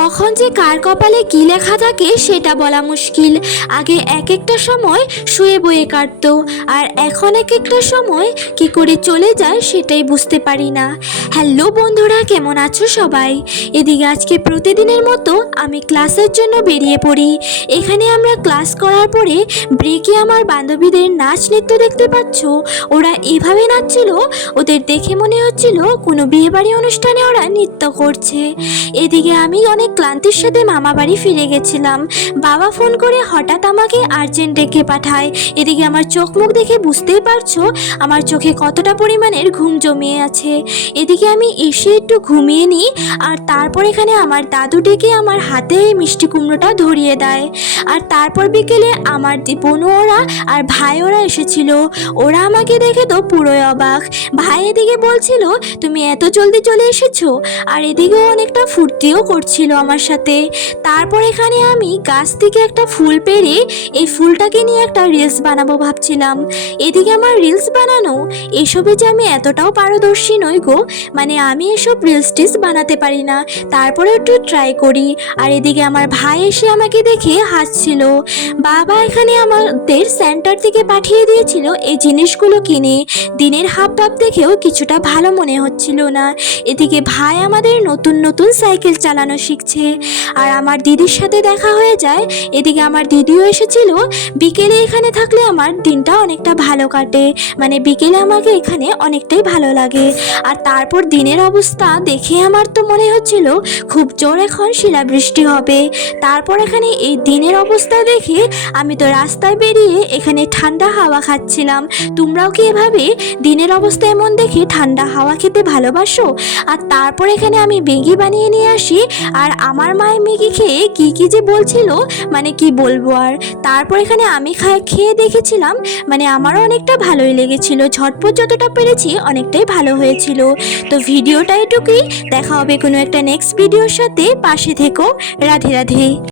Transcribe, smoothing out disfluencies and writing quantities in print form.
কখন যে কার কপালে কি লেখা থাকে সেটা বলা মুশকিল। আগে এক একটা সময় শুয়ে বয়ে কাটতো, আর এখন এক একটা সময় কি করে চলে যায় সেটাই বুঝতে পারি না। হ্যালো বন্ধুরা, কেমন আছো সবাই? এদিকে আজকে প্রতিদিনের মতো আমি ক্লাসের জন্য বেরিয়ে পড়ি। এখানে আমরা ক্লাস করার পরে ব্রেকে আমার বান্ধবীদের নাচ নৃত্য দেখতে পাচ্ছ। ওরা এভাবে নাচছিল, ওদের দেখে মনে হচ্ছিল কোনো বিয়েবাড়ি অনুষ্ঠানে ওরা নৃত্য করছে। এদিকে আমি অনেক ক্লান্তির সাথে মামা বাড়ি ফিরে গেছিলাম। বাবা ফোন করে হঠাৎ আমাকে আর্জেন্ট ডেকে পাঠায়। এদিকে আমার চোখ মুখ দেখে বুঝতেই পারছো আমার চোখে কতটা পরিমাণের ঘুম জমিয়ে আছে। এদিকে আমি এসে একটু ঘুমিয়ে নিই, আর তারপর এখানে আমার দাদু ডেকে আমার হাতে এই মিষ্টি কুমড়োটা ধরিয়ে দেয়। আর তারপর বিকেলে আমার বোনু ওরা আর ভাই ওরা এসেছিল। ওরা আমাকে দেখে তো পুরোই অবাক। ভাই এদিকে বলছিল তুমি এত জলদি চলে এসেছো, আর এদিকেও অনেকটা ফুর্তিও করছিল আমার সাথে। তারপর এখানে আমি গাছ থেকে একটা ফুল পেড়ে এই ফুলটাকে নিয়ে একটা রিলস বানাবো ভাবছিলাম। এদিকে আমার রিলস বানানো এসবে যে আমি এতটাও পারদর্শী নই গো, মানে আমি এসব রিলস টিলস বানাতে পারি না, তারপরে একটু ট্রাই করি। আর এদিকে আমার ভাই এসে আমাকে দেখে হাসছিল। বাবা এখানে আমাদের সেন্টার থেকে পাঠিয়ে দিয়েছিল এই জিনিসগুলো কিনে। দিনের হাব ভাব দেখেও কিছুটা ভালো মনে হচ্ছিল না। এদিকে ভাই আমাদের নতুন নতুন সাইকেল চালানো শিখছে, আর আমার দিদির সাথে দেখা হয়ে যায়। এদিকে আমার দিদিও এসেছিল। বিকেলে এখানে থাকলে আমার দিনটা অনেকটা ভালো কাটে, মানে বিকেলে আমাকে এখানে অনেকটাই ভালো লাগে। আর তারপর দিনের অবস্থা দেখে আমার তো মনে হচ্ছিল খুব জোর এখন শিলাবৃষ্টি হবে। তারপর এখানে এই দিনের অবস্থা দেখে আমি তো রাস্তায় বেরিয়ে এখানে ঠান্ডা হাওয়া খাচ্ছিলাম। তোমরাও কি এভাবে দিনের অবস্থা এমন দেখে ঠান্ডা হাওয়া খেতে ভালোবাসো? আর তারপর এখানে আমি ম্যাগি বানিয়ে নিয়ে আসি, আর আমার মায়ের ম্যাগি খেয়ে কি যে বলছিল, মানে কি বলবো আর। তারপর এখানে আমি খেয়ে দেখেছিলাম, মানে আমারও অনেকটা ভালোই লেগেছিল। ঝটপট যতটা পেরেছি অনেকটাই ভালো হয়েছিল। তো ভিডিওটা এটুকুই, দেখা হবে কোনো একটা নেক্সট ভিডিওর সাথে। পাশে থেকো। রাধে রাধে।